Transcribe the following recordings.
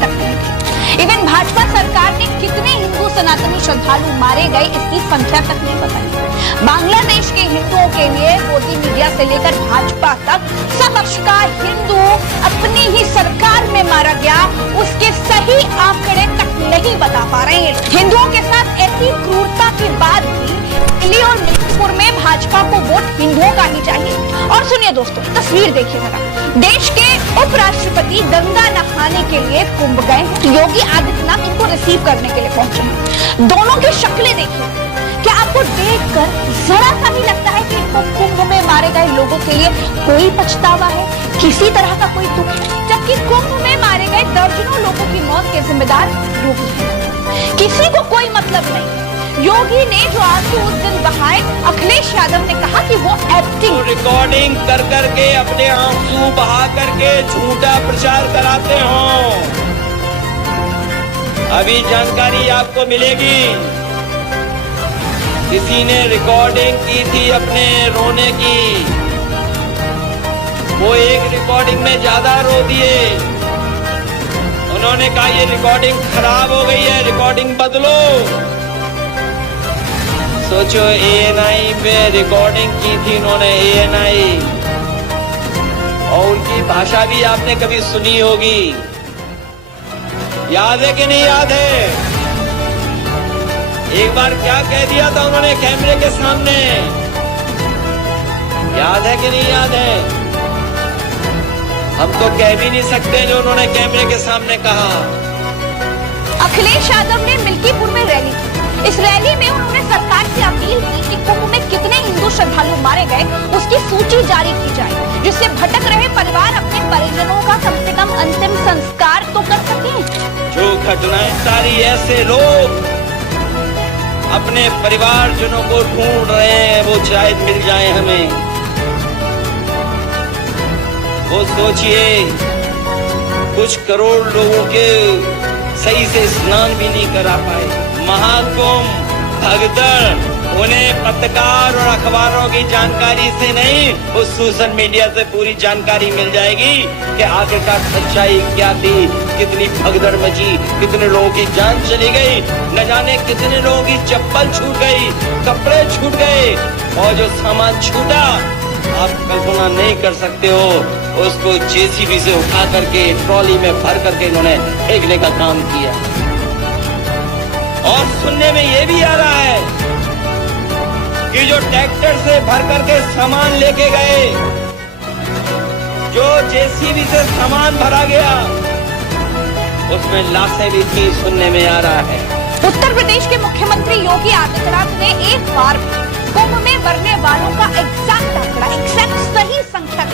तक नहीं थी। इवन भाजपा सरकार ने कितने हिंदू सनातनी श्रद्धालु मारे गए इसकी संख्या तक नहीं बताई। बांग्लादेश के हिंदुओं के लिए मोदी मीडिया से लेकर भाजपा तक समक्ष का हिंदू अपनी ही सरकार में मारा गया उसके सही आंकड़े तक नहीं बता पा रहे हैं। हिंदुओं के साथ ऐसी क्रूरता के बाद भी दिल्ली और मणिपुर में भाजपा को वोट हिंदुओं का ही चाहिए। और सुनिए दोस्तों, तस्वीर देखिए जरा। देश के उपराष्ट्रपति गंगा नहाने के लिए कुंभ गए हैं। योगी आदित्यनाथ उनको रिसीव करने के लिए पहुंचे हैं। दोनों की शक्लें देखिए। क्या आपको देखकर जरा सा ही लगता है कि इनको कुंभ में मारे गए लोगों के लिए कोई पछतावा है, किसी तरह का कोई दुख है? जबकि कुंभ में मारे गए दर्जनों लोगों की मौत के जिम्मेदार योगी हैं। किसी को कोई मतलब नहीं। योगी ने जो आंसू उस दिन बहाए, अखिलेश यादव ने कहा कि वो एक्टिंग रिकॉर्डिंग कर करके अपने आंसू बहा करके झूठा प्रचार कराते हो। अभी जानकारी आपको मिलेगी। किसी ने रिकॉर्डिंग की थी अपने रोने की, वो एक रिकॉर्डिंग में ज्यादा रो दिए। उन्होंने कहा ये रिकॉर्डिंग खराब हो गई है, रिकॉर्डिंग बदलो। सोचो, एएनआई पे रिकॉर्डिंग की थी उन्होंने, एएनआई, और उनकी भाषा भी आपने कभी सुनी होगी। याद है कि नहीं याद है? एक बार क्या कह दिया था उन्होंने कैमरे के सामने, याद है कि नहीं याद है? हम तो कह भी नहीं सकते जो उन्होंने कैमरे के सामने कहा। अखिलेश यादव ने मिल्कीपुर में रैली की। इस रैली में उन्होंने सरकार से अपील की कि कुंभ में कितने हिंदू श्रद्धालु मारे गए उसकी सूची जारी की जाए, जिससे भटक रहे परिवार अपने परिजनों का कम से कम अंतिम संस्कार तो कर सकें। जो घटनाएं सारी ऐसे लोग अपने परिवारजनों को ढूंढ रहे हैं, वो शायद मिल जाए हमें। वो सोचिए, कुछ करोड़ लोगों के सही से स्नान भी नहीं करा पाए। महाकुंभ, भगदड़, उन्हें पत्रकार और अखबारों की जानकारी से नहीं, उस सोशल मीडिया से पूरी जानकारी मिल जाएगी कि आखिरकार सच्चाई क्या थी, कितनी भगदड़ मची, कितने लोगों की जान चली गई, न जाने कितने लोगों की चप्पल छूट गई, कपड़े छूट गए, और जो सामान छूटा आप कल्पना नहीं कर सकते हो। उसको जेसीबी से उठा करके ट्रॉली में भर करके इन्होंने फेंकने का काम किया। और सुनने में ये भी आ रहा है कि जो ट्रैक्टर से भर करके सामान लेके गए, जो जेसीबी से सामान भरा गया, उसमें लाशें भी थी, सुनने में आ रहा है। उत्तर प्रदेश के मुख्यमंत्री योगी आदित्यनाथ ने एक बार कुंभ में मरने वालों का एग्जैक्ट आंकड़ा, एग्जैक्ट सही संख्या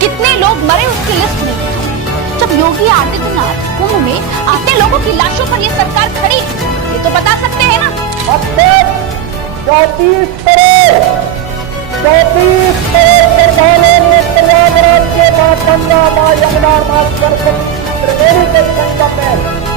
कितने लोग मरे उसकी लिस्ट नहीं दी। जब योगी आदित्यनाथ कुंभ में कितने लोगों की लाशों पर ये सरकार खड़ी है, ये तो बता सकते हैं ना। अब तक 34 करोड़ श्रद्धालुओं ने प्रयागराज के मां गंगा, मां यमुना, मां सरस्वती, त्रिवेणी के संगम में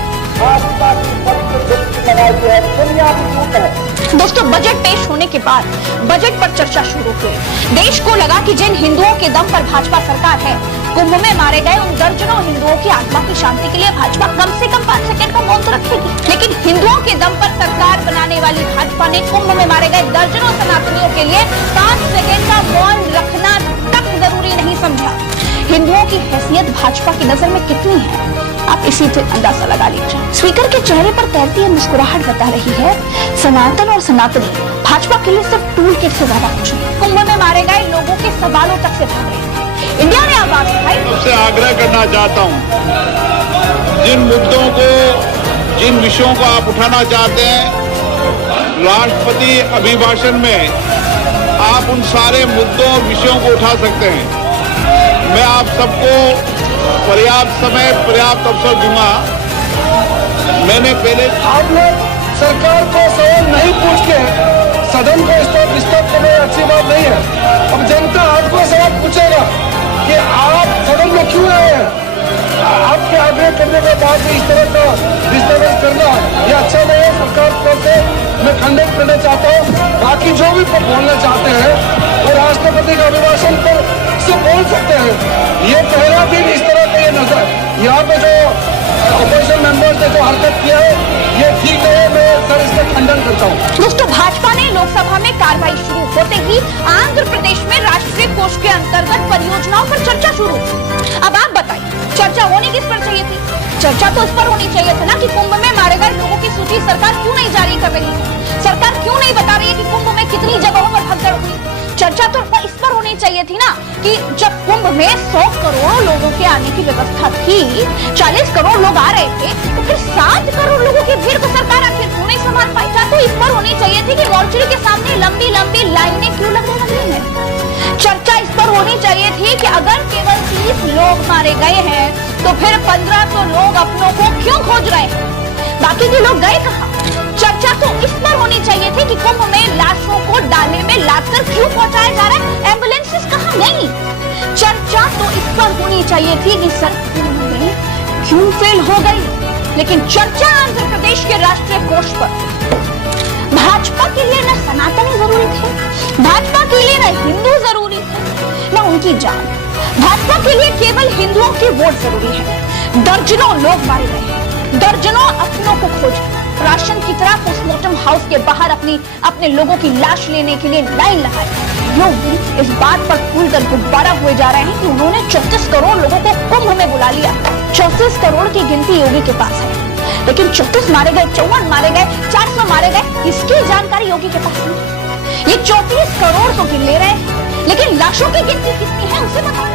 आस्था की पवित्र डुबकी लगाई है। दुनिया की झूठ है। दोस्तों, बजट पेश होने के बाद बजट पर चर्चा शुरू हुई। देश को लगा कि जिन हिंदुओं के दम पर भाजपा सरकार है, कुंभ में मारे गए उन दर्जनों हिंदुओं की आत्मा की शांति के लिए भाजपा कम से कम 5 सेकंड का मौन तो रखेगी। लेकिन हिंदुओं के दम पर सरकार बनाने वाली भाजपा ने कुंभ में मारे गए दर्जनों सनातनियों के लिए 5 सेकंड का मौन रखना तक जरूरी नहीं समझा। हिंदुओं की हैसियत भाजपा की नजर में कितनी है, आप इसी से अंदाजा लगा लीजिए। स्पीकर के चेहरे पर तैरती है मुस्कुराहट बता रही है सनातन और सनातनी भाजपा के लिए सिर्फ टूल किट से ज्यादा कुछ नहीं। कुंभ में मारे गए लोगों के सवालों तक से भाग रहे हैं। इंडिया ने आवाज उठाई। सबसे आग्रह करना चाहता हूं, जिन मुद्दों को, जिन विषयों को आप उठाना चाहते हैं, राष्ट्रपति अभिभाषण में आप उन सारे मुद्दों और विषयों को उठा सकते हैं। मैं आप सबको पर्याप्त समय, पर्याप्त अवसर दूंगा। मैंने पहले आप लोग सरकार को सवाल नहीं पूछ के सदन को डिस्टर्ब करना अच्छी बात नहीं है। अब जनता आपको सवाल पूछेगा कि आप सदन में क्यों आए हैं। आपके आग्रह करने के बाद भी इस तरह का डिस्टर्बेंस करना ये अच्छा नहीं है। सरकार को से मैं खंडन करना चाहता हूँ। बाकी जो भी बोलना चाहते हैं वो राष्ट्रपति के अभिभाषण पर से बोल सकते हैं। ये पहला दिन इस तरह का ये नजर यहाँ पे जो ऑपोजिशन मेंबर्स ने जो हरकत किया है ये ठीक नहीं है, मैं सर इसका खंडन करता हूँ। दोस्तों, भाजपा ने लोकसभा में कार्रवाई शुरू होते ही आंध्र प्रदेश में राष्ट्रीय कोष के अंतर्गत परियोजनाओं पर चर्चा शुरू। अब आप बताइए, चर्चा होनी किस पर चाहिए थी? चर्चा तो इस पर होनी चाहिए थी ना कि कुंभ में मारे गए लोगों की सूची सरकार क्यों नहीं जारी कर रही है? सरकार क्यों नहीं बता रही है कि कुंभ में कितनी जगहों पर भगदड़ हुई? चर्चा तो इस पर होनी चाहिए थी ना कि जब कुंभ में 100 करोड़ लोगों के आने की व्यवस्था थी, 40 करोड़ लोग आ रहे थे, तो फिर 7 करोड़ लोगों की भीड़ को सरकार आखिर क्यों नहीं संभाल पाई? तो इस पर होनी चाहिए थी कि मॉर्चरी के सामने लंबी लंबी लाइनें क्यों लगने लगी हैं? चर्चा इस पर होनी चाहिए थी कि अगर केवल 30 लोग मारे गए हैं तो फिर 1500 लोग अपनों को क्यों खोज रहे हैं? बाकी के लोग गए कहां? चर्चा तो इस पर होनी चाहिए थी कि कुंभ में लाशों को डाले में लादकर क्यों पहुंचाया जा रहा है? एम्बुलेंसेस कहां गई? चर्चा तो इस पर होनी चाहिए थी कि सर कुंभ में क्यों फेल हो गई? लेकिन चर्चा आंध्र प्रदेश के राष्ट्रीय कोष पर। भाजपा के लिए न सनातनी जरूरी थे, भाजपा के लिए न हिंदू जरूरी थे, न उनकी जान। भाजपा के लिए केवल हिंदुओं की वोट जरूरी है। दर्जनों लोग मारे गए हैं, दर्जनों अपनों को खोजा। राशन की तरह पोस्टमार्टम हाउस के बाहर अपने लोगों की लाश लेने के लिए लाइन लगाई। योगी इस बात पर फूलकर गुब्बारा हुए जा रहे हैं कि उन्होंने 34 करोड़ लोगों को कुंभ में बुला लिया। 34 करोड़ की गिनती योगी के पास है, लेकिन 34 मारे गए, 54 मारे गए, 400 मारे गए, इसकी जानकारी योगी के पास नहीं। ये 34 करोड़ तो गिन ले रहे हैं, लेकिन लाशों की गिनती कितनी है उसे बता।